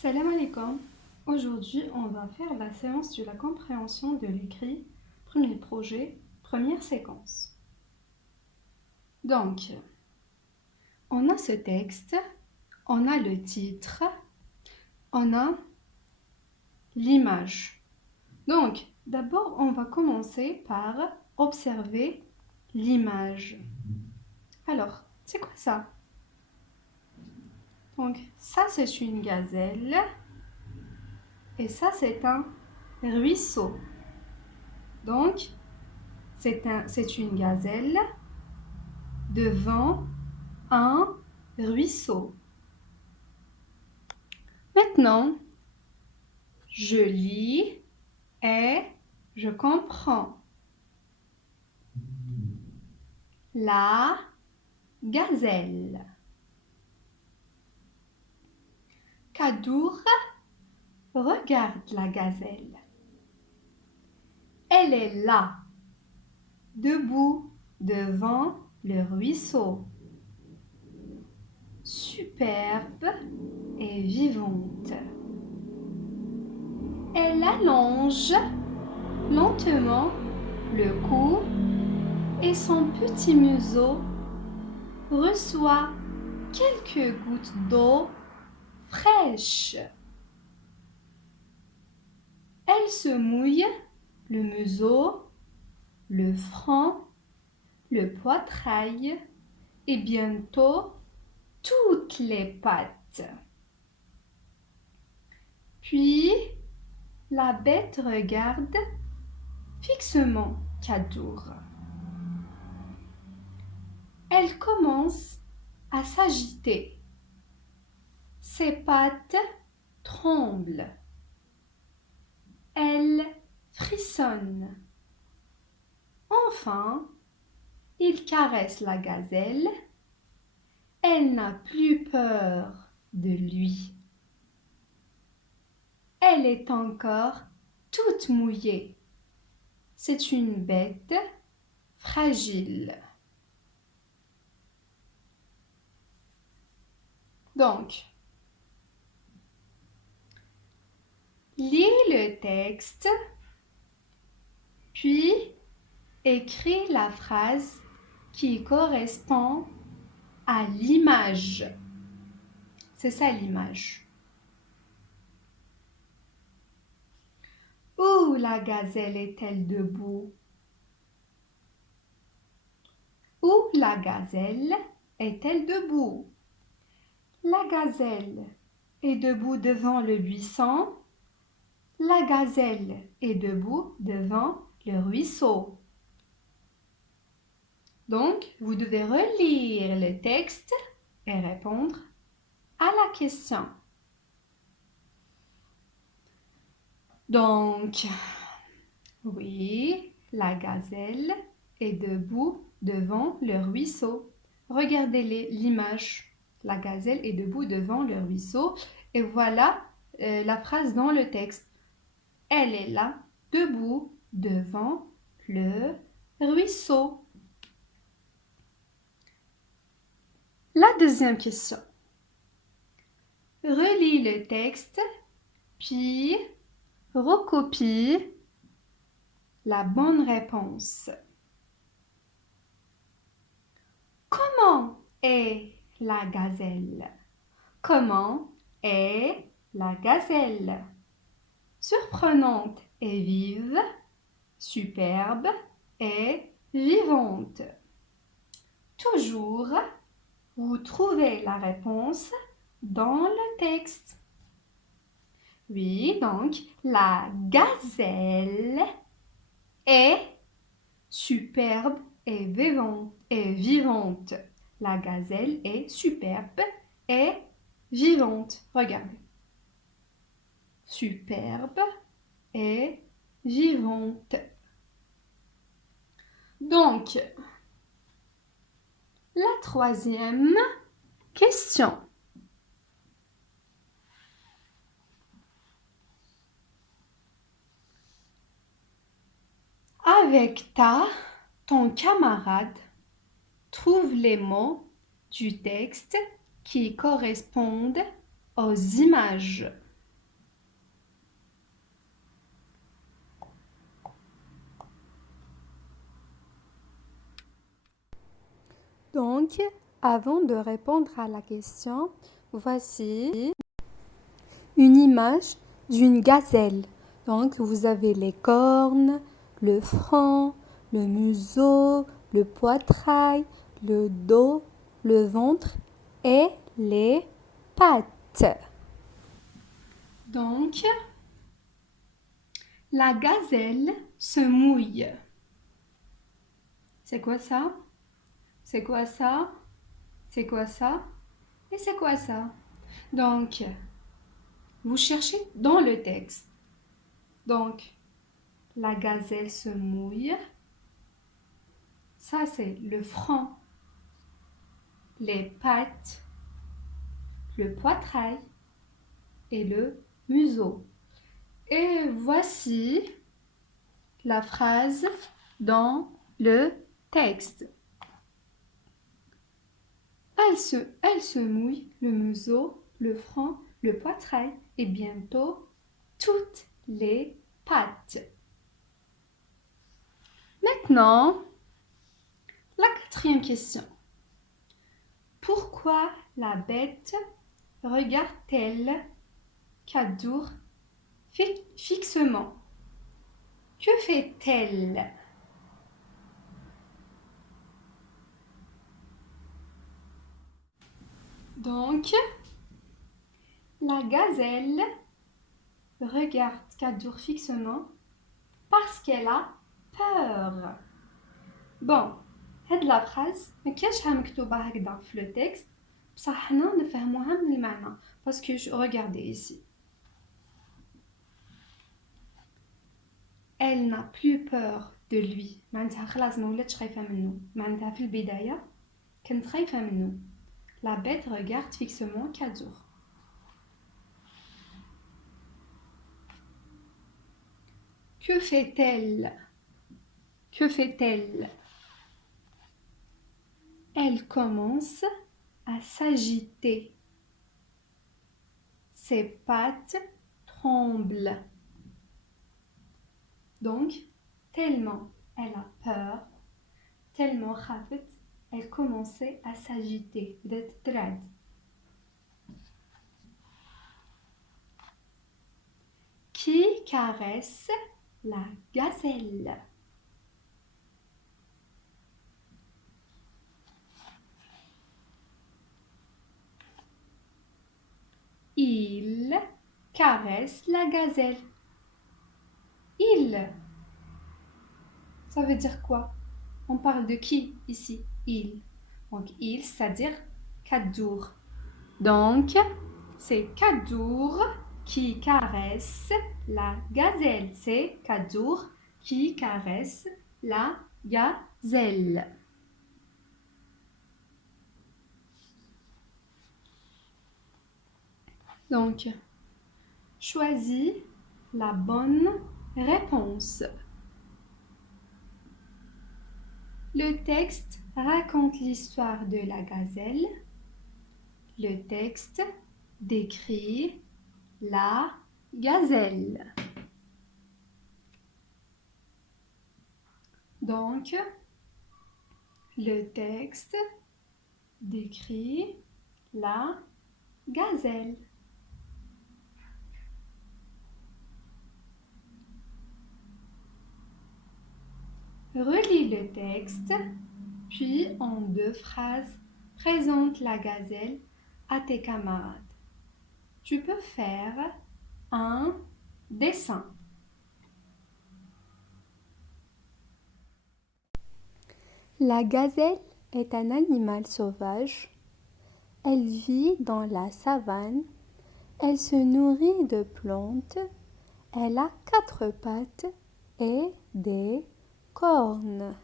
Salam alaikum. Aujourd'hui, on va faire la séance de la compréhension de l'écrit, premier projet, première séquence. Donc, on a ce texte, on a le titre, on a l'image. Donc, d'abord, on va commencer par observer l'image. Alors, c'est quoi ça? Donc, ça, c'est une gazelle et ça, c'est un ruisseau. Donc, c'est une gazelle devant un ruisseau. Maintenant, je lis et je comprends. La gazelle. Kadour regarde la gazelle. Elle est là, debout devant le ruisseau. Superbe et vivante. Elle allonge lentement le cou et son petit museau reçoit quelques gouttes d'eau fraîche. Elle se mouille le museau, le front, le poitrail et bientôt toutes les pattes. Puis, la bête regarde fixement Kadour. Elle commence à s'agiter. Ses pattes tremblent. Elle frissonne. Enfin, il caresse la gazelle. Elle n'a plus peur de lui. Elle est encore toute mouillée. C'est une bête fragile. Donc, lis le texte, puis écris la phrase qui correspond à l'image. C'est ça l'image. Où la gazelle est-elle debout? Où la gazelle est-elle debout? La gazelle est debout devant le buisson. La gazelle est debout devant le ruisseau. Donc, vous devez relire le texte et répondre à la question. Donc, oui, la gazelle est debout devant le ruisseau. Regardez l'image. La gazelle est debout devant le ruisseau. Et voilà la phrase dans le texte. Elle est là, debout devant le ruisseau. La deuxième question. Relis le texte, puis recopie la bonne réponse. Comment est la gazelle? Comment est la gazelle? Surprenante et vive, superbe et vivante. Toujours, vous trouvez la réponse dans le texte. Oui, donc, la gazelle est superbe et vivante. La gazelle est superbe et vivante. Regardez. Superbe et vivante. Donc, la troisième question. Avec ton camarade, trouve les mots du texte qui correspondent aux images. Donc, avant de répondre à la question, voici une image d'une gazelle. Donc, vous avez les cornes, le front, le museau, le poitrail, le dos, le ventre et les pattes. Donc, la gazelle se mouille. C'est quoi ça? C'est quoi ça? C'est quoi ça? Et c'est quoi ça? Donc, vous cherchez dans le texte. Donc, la gazelle se mouille. Ça, c'est le front, les pattes, le poitrail et le museau. Et voici la phrase dans le texte. Elle se mouille le museau, le front, le poitrail et bientôt toutes les pattes. Maintenant, la quatrième question. Pourquoi la bête regarde-t-elle Kaddour fixement? Que fait-elle? Donc, la gazelle regarde Kaddour fixement parce qu'elle a peur. Bon, هاد la phrase ما كاينش مكتوبة هكذا في le texte بصح حنا نفهموها من المعنى parce que regardez ici. Elle n'a plus peur de lui. معناتها خلاص ما ولاتش خايفة منه. معناتها في البداية كانت خايفة منه. La bête regarde fixement Kaddour. Que fait-elle? Que fait-elle? Elle commence à s'agiter. Ses pattes tremblent. Donc, tellement elle a peur, tellement خافت, elle commençait à s'agiter. بدأت ترعد. Qui caresse la gazelle? Il caresse la gazelle. Il. Ça veut dire quoi? On parle de qui ici? Il. Donc, il, c'est-à-dire Kaddour. Donc, c'est Kaddour qui caresse la gazelle. C'est Kaddour qui caresse la gazelle. Donc, choisis la bonne réponse. Le texte raconte l'histoire de la gazelle. Le texte décrit la gazelle. Donc, le texte décrit la gazelle. Relis le texte, puis en 2 phrases, présente la gazelle à tes camarades. Tu peux faire un dessin. La gazelle est un animal sauvage. Elle vit dans la savane. Elle se nourrit de plantes. Elle a 4 pattes et des cornes.